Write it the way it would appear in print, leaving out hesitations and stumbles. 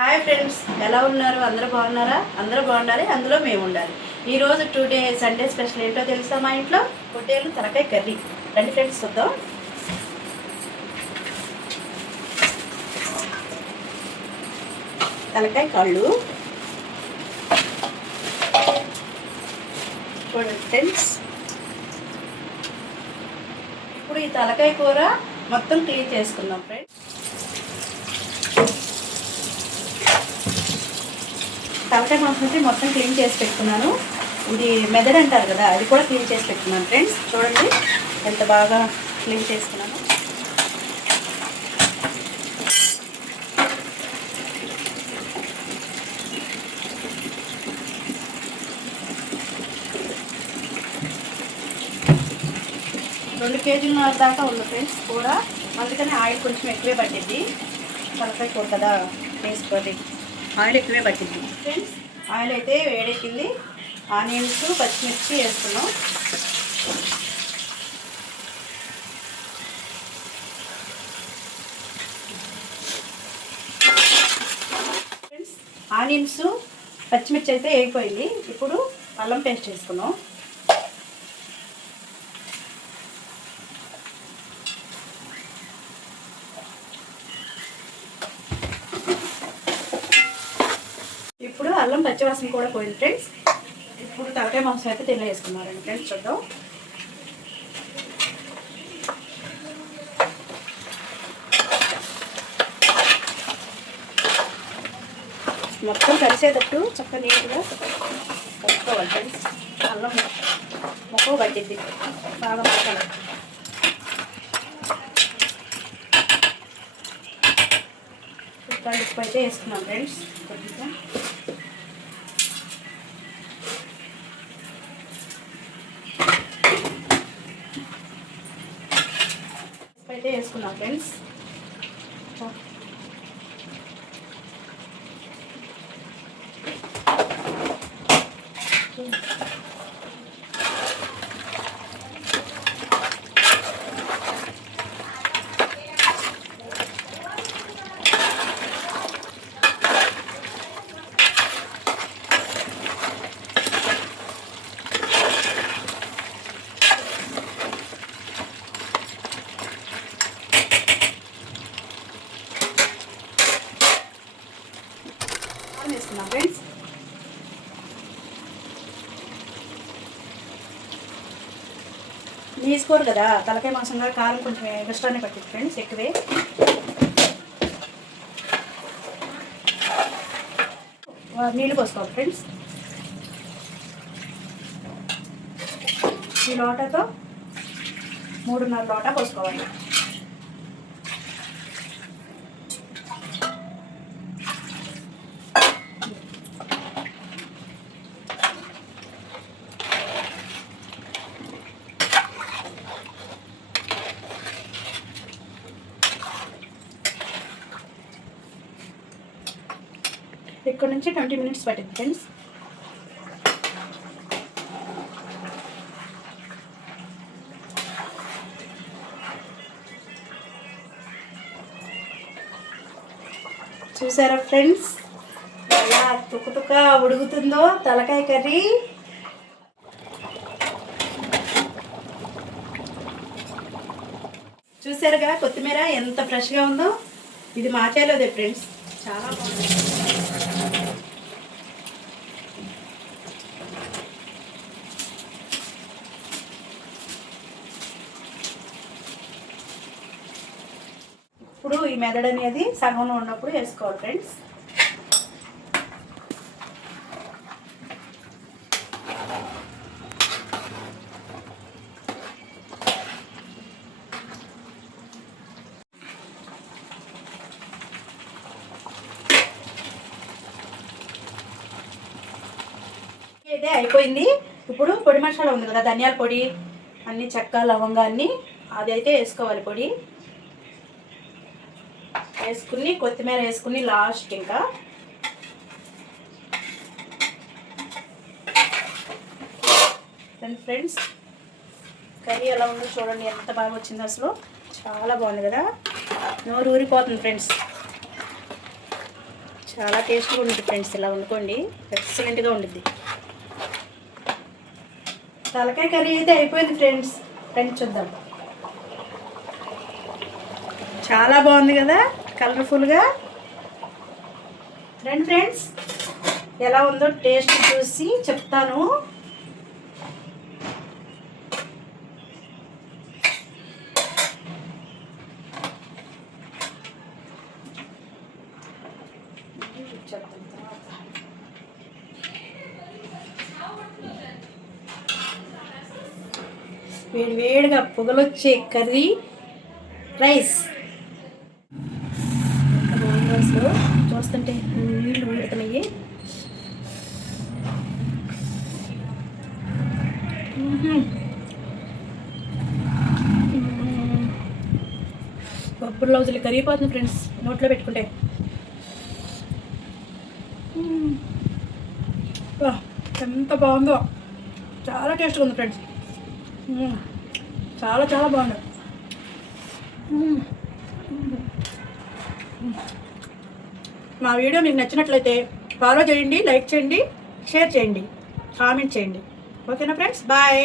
Hi friends, ఎలా ఉన్నారు? అందరూ బాగున్నారా? అందరూ బాగుండాలి, అందులో మేము ఉండాలి. ఈరోజు టుడే సండే స్పెషల్ ఏంటో తెలుసా? మా ఇంట్లో పొట్టేలు తలకాయ కర్రీ. రండి ఫ్రెండ్స్ చూద్దాం. తలకాయ కాళ్ళు చూడండి ఫ్రెండ్స్. ఇప్పుడు ఈ తలకాయ కూర మొత్తం క్లీన్ చేసుకుందాం ఫ్రెండ్స్. తలకాయ మాంసం అయితే మొత్తం క్లీన్ చేసి పెట్టుకున్నాను. ఇది మెదడు అంటారు కదా, అది కూడా క్లీన్ చేసి పెట్టుకున్నాను ఫ్రెండ్స్. చూడండి ఎంత బాగా క్లీన్ చేసుకున్నాను. రెండు కేజీల దాకా ఉంది ఫ్రెండ్స్ కూర, అందుకని ఆయిల్ కొంచెం ఎక్కువే పట్టింది. తలకాయ కూర కదా, వేసుకోండి, ఆయిల్ ఎక్కువే పట్టింది ఫ్రెండ్స్. ఆయిల్ అయితే వేడెక్కింది. ఆనియన్స్, పచ్చిమిర్చి వేసుకున్నాం. ఫ్రెండ్స్, ఆనియన్స్ పచ్చిమిర్చి అయితే వేగిపోయింది. ఇప్పుడు అల్లం పేస్ట్ వేసుకున్నాం. ఇప్పుడు అల్లం పచ్చివాసన కూడా పోయింది ఫ్రెండ్స్. ఇప్పుడు తలకాయ మాంసం అయితే తిన్న వేసుకున్నారండి ఫ్రెండ్స్. చూద్దాం. మొత్తం కలిసేటట్టు చక్కగా నీట్గా కలుపుకోవాలి ఫ్రెండ్స్. అల్లం మొక్క పట్టిద్ది బాగా మసాలా. ఉప్పు అయితే వేసుకున్నాం ఫ్రెండ్స్. కొద్దిగా అయితే వేసుకున్నాం ఫ్రెండ్స్. వేసుకున్నాం ఫ్రెండ్స్. తీసుకోరు కదా తలకాయ మాంసంగా, కారం కొంచెం ఎక్స్ట్రానే పట్టింది ఫ్రెండ్స్, ఎక్కువే. నీళ్ళు పోసుకోవాలి ఫ్రెండ్స్. ఈ లోటాతో 3.5 లోటా పోసుకోవాలి. ఇక్కడ నుంచి 20 minutes పట్టింది ఫ్రెండ్స్. చూసారా ఫ్రెండ్స్ ఎలా తుక్కుతుక్క ఉడుకుతుందో తలకాయ కర్రీ. చూసారుగా కొత్తిమీర ఎంత ఫ్రెష్గా ఉందో. ఇది మా చేలోదే ఫ్రెండ్స్, చాలా బాగుంది. ఇప్పుడు ఈ మెదడు అనేది సగంలో ఉన్నప్పుడు వేసుకోవాలి ఫ్రెండ్స్. అయితే అయిపోయింది. ఇప్పుడు పొడి మసాలా ఉంది కదా, ధనియాల పొడి, అన్ని చెక్క లవంగా అన్నీ, అది అయితే వేసుకోవాలి. పొడి వేసుకుని కొత్తిమీర వేసుకుని లాస్ట్ ఇంకా ఫ్రెండ్స్ కర్రీ ఎలా ఉందో చూడండి, ఎంత బాగా వచ్చింది అసలు. చాలా బాగుంది కదా, నోరు ఊరిపోతుంది ఫ్రెండ్స్. చాలా టేస్ట్గా ఉంటుంది ఫ్రెండ్స్. ఇలా వండుకోండి, ఎక్సలెంట్గా ఉంటుంది. తలకాయ కర్రీ అయితే అయిపోయింది ఫ్రెండ్స్. ఫ్రెండ్స్ చూద్దాం. చాలా బాగుంది కదా, కలర్ఫుల్గా. రండి ఫ్రెండ్స్, ఎలా ఉందో టేస్ట్ చూసి చెప్తాను. వేడి వేడిగా పొగలొచ్చే కర్రీ రైస్. చూస్తుంటే నీళ్ళు ఊడుతున్నాయి. బొబ్బర్ లౌజులు కరిగిపోతుంది ఫ్రెండ్స్ నోట్లో పెట్టుకుంటే. ఎంత బాగుందో, చాలా టేస్ట్గా ఉంది ఫ్రెండ్స్. చాలా చాలా బాగుంది. మా వీడియో మీకు నచ్చినట్లయితే ఫాలో చేయండి, లైక్ చేయండి, షేర్ చేయండి, కామెంట్ చేయండి. ఓకేనా ఫ్రెండ్స్, బాయ్.